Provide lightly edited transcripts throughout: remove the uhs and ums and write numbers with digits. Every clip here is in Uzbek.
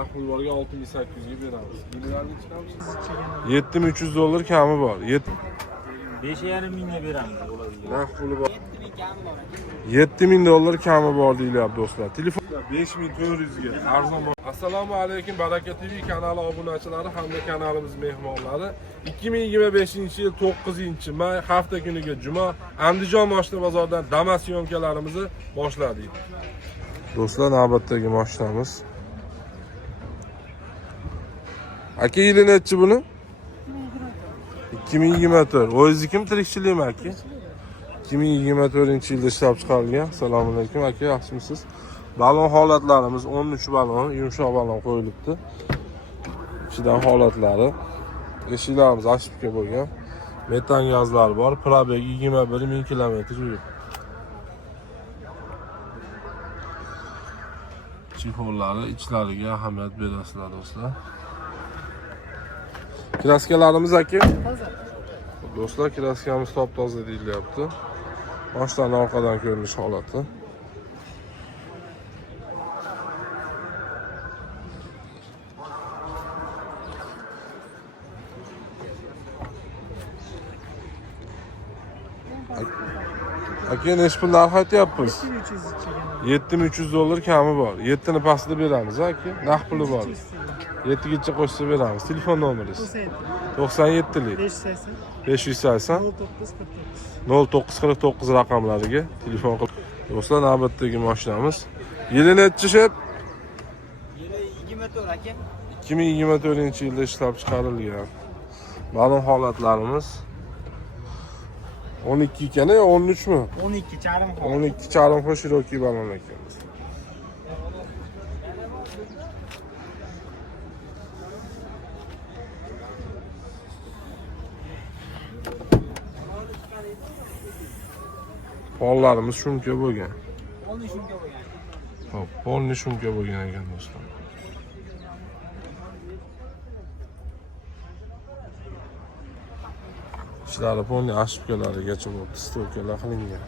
Akıllarga 6800 ga beramiz. Generalni chiqamiz. 7300 dollar kami bor. 5,5 mingga beramiz. Naq puli bor. 7000 dollar kami bor deyilyapti do'stlar. Telefon 5400 ga arzon bor. Assalomu alaykum Baraka TV kanali obunachilari hamda kanalimiz mehmonlari. 2025-yil 9-may hafta kuniga juma Andijon mashina bozoridan Damas syomkalarimizni boshladik. Do'stlar, navbatdagi mashinamiz. Aka yili nechi buni? 2024. O'zingiz kim tirikchilikmi aka? 2024-yilda ishlab chiqarilgan. Assalomu alaykum aka, yaxshimisiz? Balon holatlarimiz 13 balon, yumshoq balon qo'yilibdi. Ichidan holatlari. Eshiklarimiz ashibga bo'lgan. Metan gazlar bor. Probeg 21000 km yuribdi. Chexollari ichlariga ahamiyat berasizlar do'stlar. Kraskalarimiz aka? Do'stlar, kraskamiz top-toza deyilyapti. Mashinaning orqadan ko'rinish holati. Aka, necha pul narx aytyapsiz? 7300 dollar kami bor. 7 ni pastida beramiz aka. Naq puli bor. 7 gacha qo'shsa beramiz. Telefon nomeringiz? 97lik 580 0949 raqamlariga telefon qilib. Do'stlar, navbatdagi mashinamiz. Yili nechi shet? Yili 24 aka. 2024-yilda ishlab chiqarilgan. Balon holatlarimiz 12 ekan, 13 mi? 12 charim. 12 charim Cherokee balon ekan. Pollarimiz shuncha bo'lgan. Polni shunga bo'lgan. Xo'p, polni shuncha bo'lgan ekan do'stlar. Ishlari polni ashibkalarigacha bo'libdi, stokalar qilingan.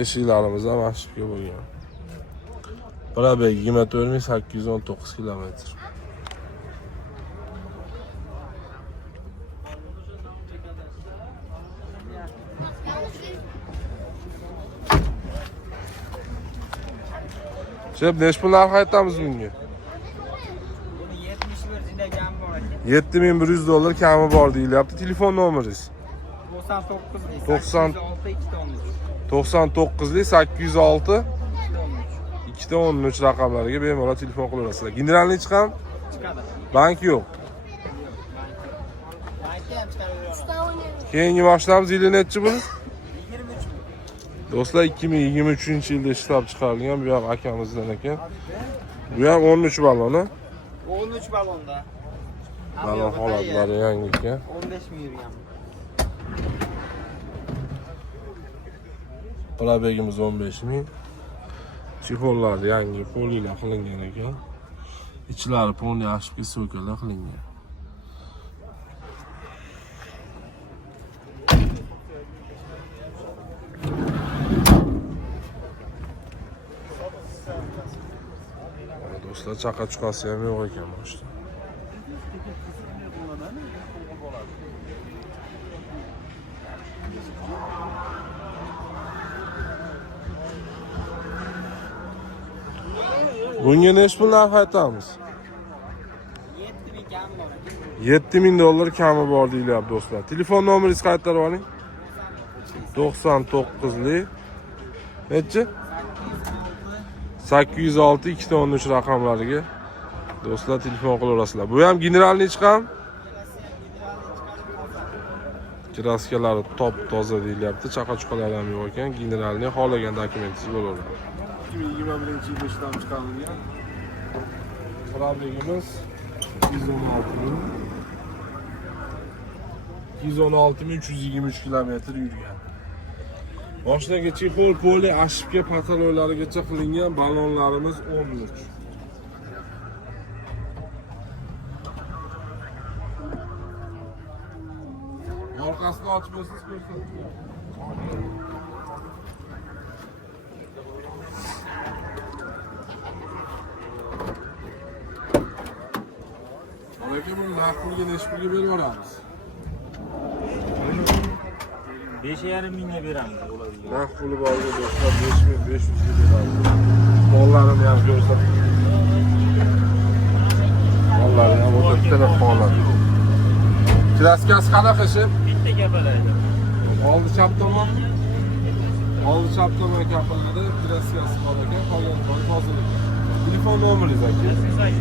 Eshiklarimiz ham ashibka bo'lgan. Probeg 24819 km. Şef, neç pul narx aytamiz bunga? Buni 71 jinda kami bor aka. 7100 dollar kami bor deyilyapti. Telefon nomeringiz? 99 99 806 213 raqamlariga bemalol telefon qilaverasizlar. Generalni chiqam? chiqadi. Bank yo'q. Banki ham chiqaraveramiz. Keyingi mashinamiz yili nechi buni? 23 Do'stlar, 2023-yilda ishlab chiqarilgan, bu ham akamizdan ekan. Bu ham 13 baloni. 13 balonda. Balon holatlari yangi ekan. 15 ming yurgan. Probegimiz 15000. Chexollar yangi polilar qilingan ekan. Ichlari poli ashibga so'kalar qilingan. Do'stlar, chaqa chuqasi ham yo'q ekan mashina. Bunga necha pul narx aytamiz? 7000 kami bor. 7000 dollar kami bor deyilyapti do'stlar. Telefon nomeringizni qaytarib oling. 99lik nechi? 806 213 raqamlariga do'stlar telefon qilaverasizlar. Bu ham generalni chiqam. Kraskalari top toza deyilyapti. Chaqa chuqalari ham yo'q ekan. Generalni xohlagan dokumentingiz bo'laveradi. 2021-yilda ishlab chiqarilgan. Probegimiz 216.323 km yurgan. Boshidagi chexol poli ashibga pataloylarigacha qilingan, balonlarimiz 13. Orqasini ochib bo'lsangiz ko'rsating. Aka buni narx pulga nechi pulga berib yuboramiz? 5,5 mingga beramiz. Narx puli borga do'stlar 5500 ga beramiz. Mollarini ham ko'rsatib. Mollarini ham o'ta telefon. Kraskasi qanaqa ishi? Bitta kapalaydi. Oldi chap tomon. Oldi chap tomon kapaladi, kraskasi bor ekan, qolgani bor hozir. Telefon nomeringiz aka? 830.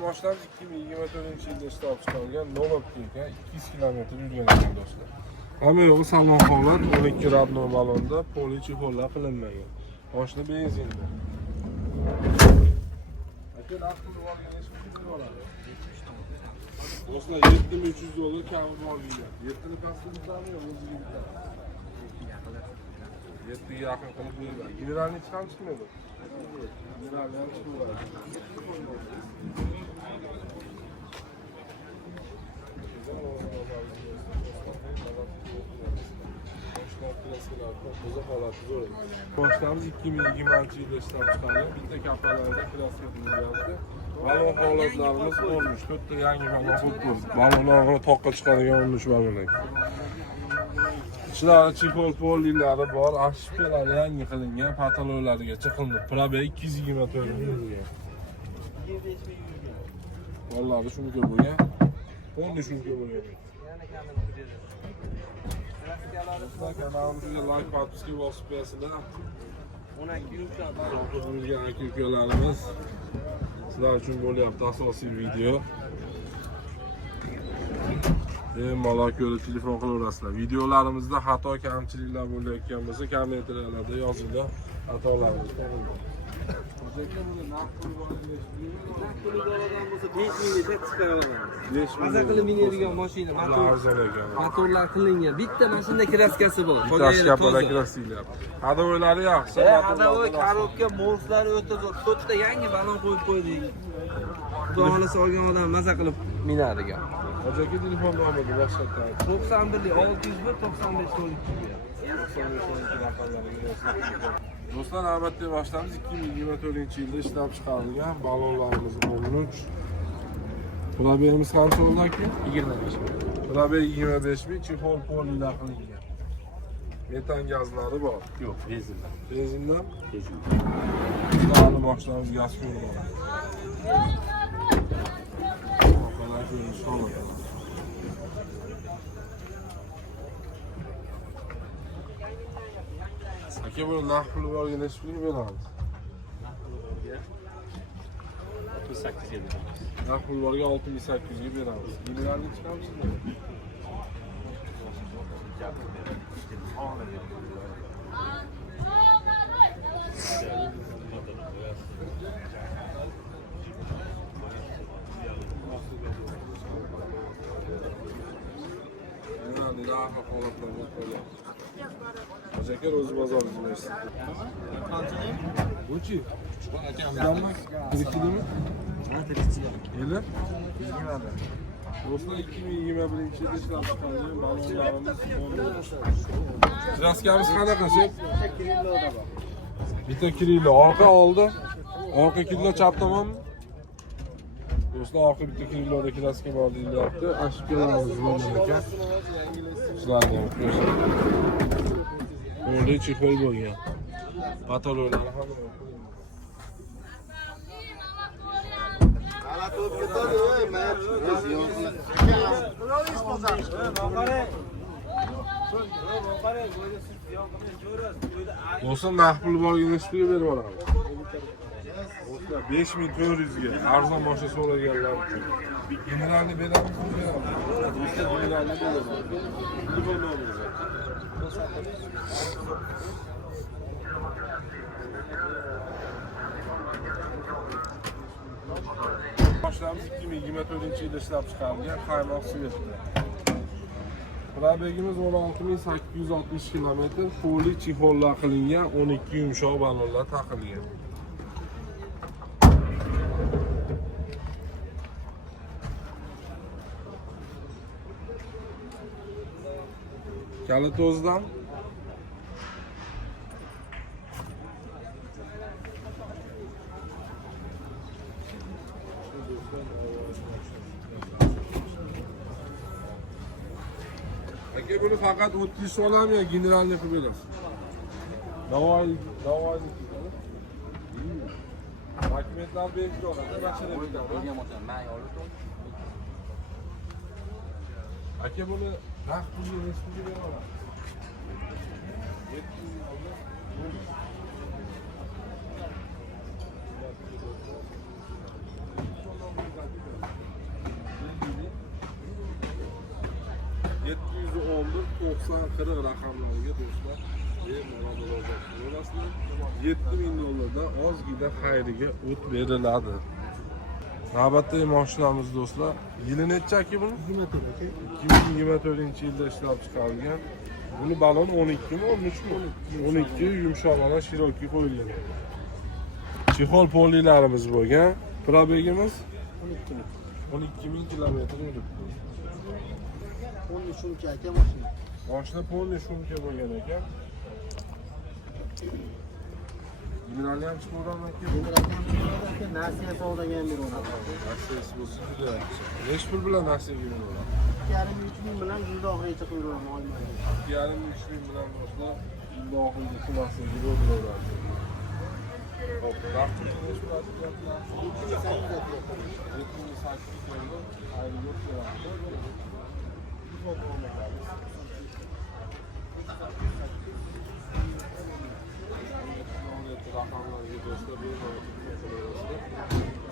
Mashinalar 2024-yilda ishlab chiqarilgan Nova Pika 200 km yurgan ekan do'stlar. Hamma yo'g'i salonxonlar 12 radno balonda polichexollar qilinmagan. Mashina benzinda. Aka narx puli borgan ish bo'ladi. Do'stlar 7300 dollar kami bor deydi. 7 ni pastimizami o'ziga bitadi. 7 ga yaqin qilib beradi. Generalni chiqam chiqmaydi. Generalni ham chiqmaydi. Boshlarimiz 2020-yilda ishlab chiqarilgan bitta kapalarda klassik bo'lyapti. Balon holatlarimiz olmush. To'rtta yangi balon qo'yib, balonlarni toqqa chiqadigan olmush balonlar. Ichlarida chexol polilari bor, ashpellar yangi qilingan, patologlargacha qilinib. Probay 224 ming. Vallahi shunga bo'lgan. Qo'ndi shunga bo'lgan. Kanalimizga like podpiska bosib qo'yasizlar. 12 milyon aka-ukalarimiz sizlar uchun bo'lyapti asosiy video. Bemalol ko'rib telefon qilaverasizlar. Videolarimizda xato kamchiliklar bo'layotgan bo'lsa, kommentariylarda yozinglar. Xatolarimiz to'g'ri. Maza qilib minadigan mashina, motorlar qilingan. Bitta mashina kraskasi bor. Kraska bilan kraskasilar. Hadovoylari yaxshi. Hadovoy korobka, morslari o'ta zo'r. To'rtta yangi balon qo'yib qo'ydik. Xudo solgan odam maza qilib minadigan. Hozirgi telefon nomeri boshqa. 91 601 95 12. Do'stlar, albatta boshlaymiz. 2024-yilda ishlab chiqarilgan balonlarimiz 13. Probeyimiz qancha bo'ldi aka? 25. Probey 25 ming, chexol polilar qilingan. Metan gazlari bor. Yo'q, benzindan. Benzindan? Benzindan. Bizlarni boshlaymiz gaz ko'rib. Mana ko'rinish holat. Aka buni narx puli borga nechi pulga beramiz? 68 ga beramiz. Narx puli borga 6800 ga beramiz. Generalni chiqamizmi? Generalni narx holatlarni qo'yamiz. Hozirgi o'z bozoringiz. Buchi? Akamdan kirikdimi? Eli? Do'stlar 2021-yilda ishlab chiqarilgan balonlarimiz kraskamiz qanaqa shek? Bitta kirilo, orqa oldi. Orqa kirilo chap tomonmi? Do'stlar, orqa bitta kiriloda kraska bor deyilyapti. Ashpelamiz bo'lgan ekan. Sizlarga ham ko'rsataman. O'rda chexol bo'lgan. Patologlar ham bor. Do'stlar, narx puli borga nechi pulga berib yuboramiz? Do'stlar, 5400 ga arzon boshqa so'raganlar uchun. Generalni beramizmi, beramiz? Do'stlar, generalni beramiz. Telefon nomeringiz. Boshlarimiz 2024-yilda ishlab chiqarilgan qaymoq svetda. Probegimiz 16860 km, poli chexollar qilingan, 12 yumshoq balonlar taqilgan. Kalit o'zidan. Aka buni faqat 30 so'lam ya generalni qilib berasiz. Davay. Dokumentlar berib oladi. Aka buni vaqt pulga nisbiga bera oladi. 90-40 raqamlarga do'stlar, $7,000 ozgina xayriga o't beriladi. Navbatdagi mashinamiz do'stlar, yili necha aka buni? 2024-yilda ishlab chiqarilgan. Buni balon 12 mi, 13 mi? 12 yumshoq balon Cherokee qo'yilgan. Chexol polilarimiz bo'lgan. Probegimiz 12,000 kilometr yuribdi. 13 shuncha aka mashina. Mashina polni shuncha bo'lgan ekan. Mineralni ham chiqaveramiz aka. Nasiya savdoga ham beraveradi. Nasiyasi bo'lsa juda yaxshi. Necha pul bilan nasiyaga beraveradi? 2,5-3 ming bilan yilda oxirigacha qo'yaveraman oyma. 2,5-3 ming bilan do'stlar, yilda oxirigacha nasiyaga beraveradi. Hop, vaqt necha pul aytyaptilar? 7,800 so'mga ayri yo'q beradi.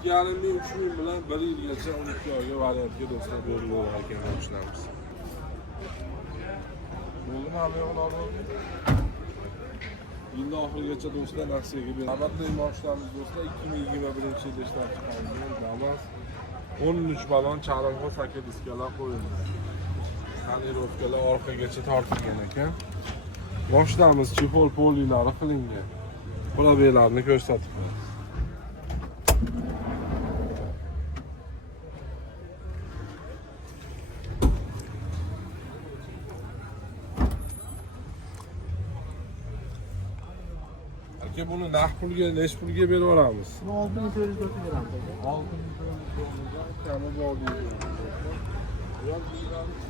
Yarımli 3.000 bilan 1 yilgacha 12 oyga variantga do'stlar berilar ekan mashinamiz. Bo'ldimi hamma yo'g'ini olib? Yilda oxirigacha do'stlar nasiyaga beradi. Navbatdagi mashinamiz do'stlar 2021-yilda ishlab chiqarilgan Damas 13 balon chalinqo saka diskalar qo'yilgan. Tonirovkalar orqagacha tortilgan ekan. Mashinamiz chexol polilari qilingan. Probeglarni ko'rsatib qo'yamiz. Aka buni naqd pulga, necha pulga berib yuboramiz? 6,400 beramiz. 6,400 kami bor deydi. Mashinamiz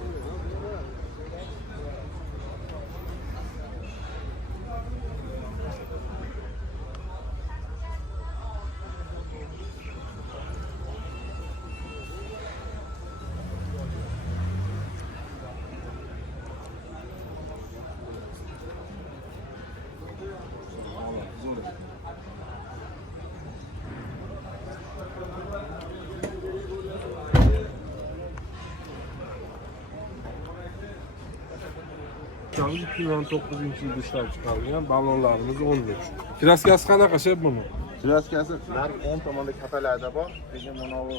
2019-yilda ishlab chiqarilgan, balonlarimiz 13. Kraskasi qanaqa sheb buni? Kraskasi narx 10 tomonda kapalarda bor. Lekin mana bu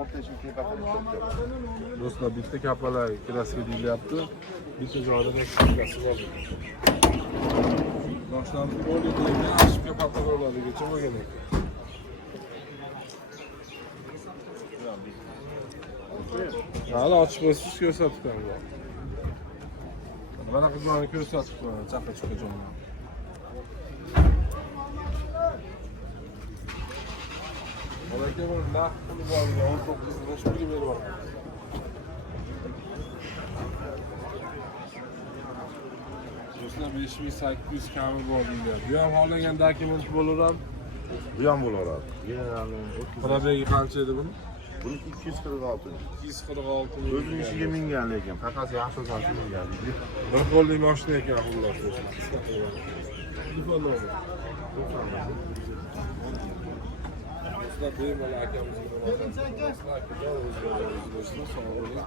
o'rtacha tepa qilib Do'stlar, bitta kapalar kraska deyilyapti. Bitta joyda kraskasi bor. Boshlanib bo'ldi, ashibga patrollargacha bo'lgan ekan. Hali ochib qo'ysiz ko'rsatib qo'ying. Mana qizlarni ko'rsatib qo'yaman, chaqa chiqa joylar. Aka buni naqd puli borga 19 necha pulga berib yuboramiz? Do'stlar 5800 kami bor deydilar. Bu ham xohlagan dokument bo'laveradi. bu ham bo'laveradi. Generalni Probegi qancha edi buni? buni 246. 246 ming. O'zim ishiga mingan lekin faqat yaxshi zonchi mingan. Bir qo'lli mashina ekan xullas. Do'stlar, bemalol akamizga munosabat. Sog' bo'ling.